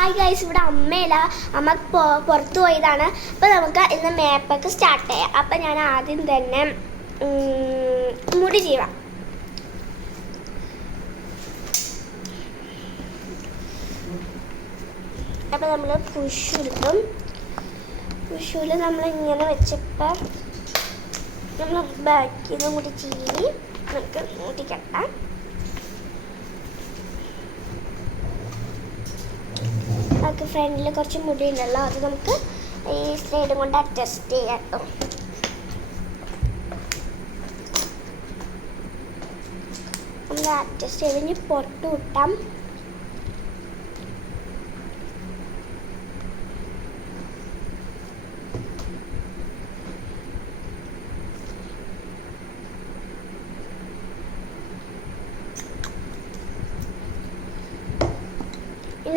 Hi guys, ഇവിടെ അമ്മയില്ല, അമ്മ പുറത്തു പോയതാണ്. അപ്പോൾ നമുക്ക് ഇന്ന് മേപ്പൊക്കെ സ്റ്റാർട്ട് ചെയ്യാം. അപ്പം ഞാൻ ആദ്യം തന്നെ മുടി ചെയ്യാം. അപ്പോൾ നമ്മൾ പുഷ് എടുക്കും. പുഷുവിൽ നമ്മളിങ്ങനെ വെച്ചപ്പോൾ നമ്മൾ ബാക്കിൽ നിന്ന് മുടി ചീനി നമുക്ക് മുടി കെട്ടാം. നമുക്ക് ഫ്രണ്ടിൽ കുറച്ച് മുടി ഉണ്ടല്ലോ, അത് നമുക്ക് ഈ സ്ലൈഡും കൊണ്ട് അഡ്ജസ്റ്റ് ചെയ്യാം കേട്ടോ. നമ്മൾ അഡ്ജസ്റ്റ് ചെയ്ത് ഇനി പൊട്ട് വിട്ടാം.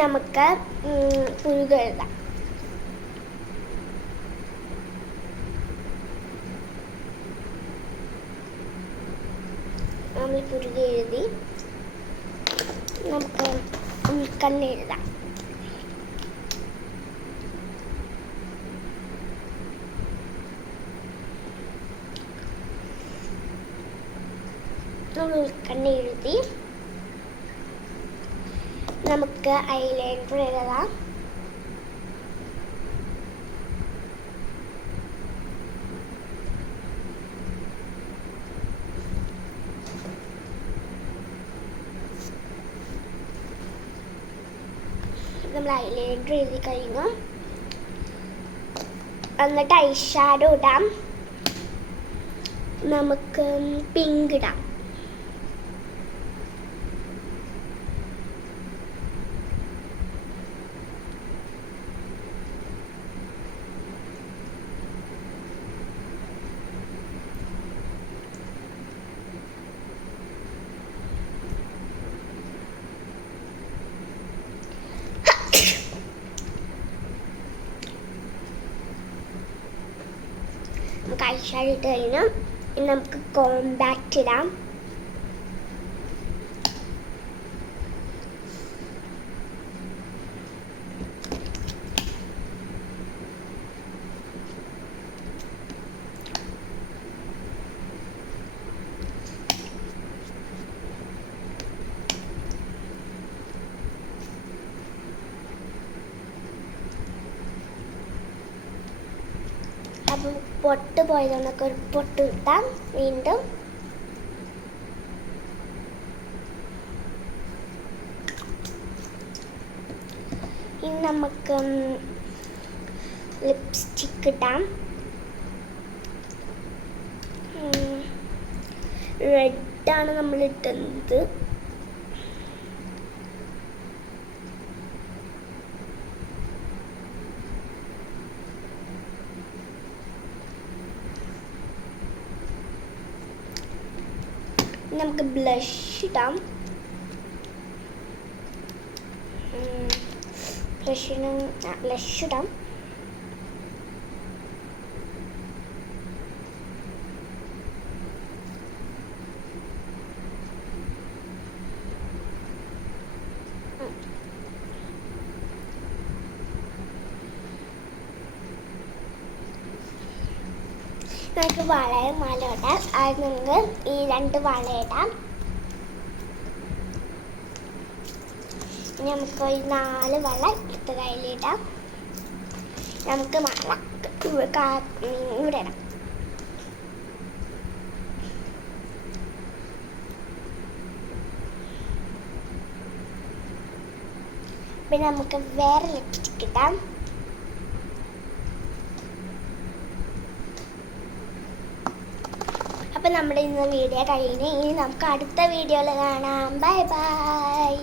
നമുക്ക് പുരുക എഴുതാം. നമ്മൾ പുരുക എഴുതി നമുക്ക് ഉൾക്കണ്ണ് എഴുതാം. നമ്മൾ ഉൾക്കണ്ണ് എഴുതി നമുക്ക് ഐലൈനർ എഴുതാം. നമ്മൾ ഐലൈനർ എഴുതി കഴിഞ്ഞു. എന്നിട്ട് ഐ ഷാഡോ ഇടാം. നമുക്ക് പിങ്ക് ഇടാം. നമുക്ക് ഐ ഷാഡോ ഇട്ട് കഴിഞ്ഞു. ഇനി നമുക്ക് കോമ്പാക്റ്റ് ഇടാം. അപ്പം പൊട്ട് പോയതൊക്കെ ഒരു പൊട്ട് ഇട്ടാം. വീണ്ടും ഇനി നമുക്ക് ലിപ്സ്റ്റിക്ക് ഇട്ടാം. റെഡാണ് നമ്മൾ ഇട്ടുന്നത്. നമുക്ക് ബ്ലഷ് ഇടാം. ബ്ലഷ് ഇടാം. നമുക്ക് വളയും മാല ഇടാം. അത് നമുക്ക് ഈ രണ്ട് വള ഇടാം. ഇനി നമുക്ക് ഈ 4 വള എടുത്ത് കയ്യിലിടാം. നമുക്ക് മാല ഇവിടെ ഇടാം. പിന്നെ നമുക്ക് വേറെ ലിപ്സ്റ്റിക്ക് ഇടാം. അപ്പം നമ്മുടെ ഇന്ന് വീഡിയോ കഴിഞ്ഞ് ഇനി നമുക്ക് അടുത്ത വീഡിയോയിൽ കാണാം. Bye bye.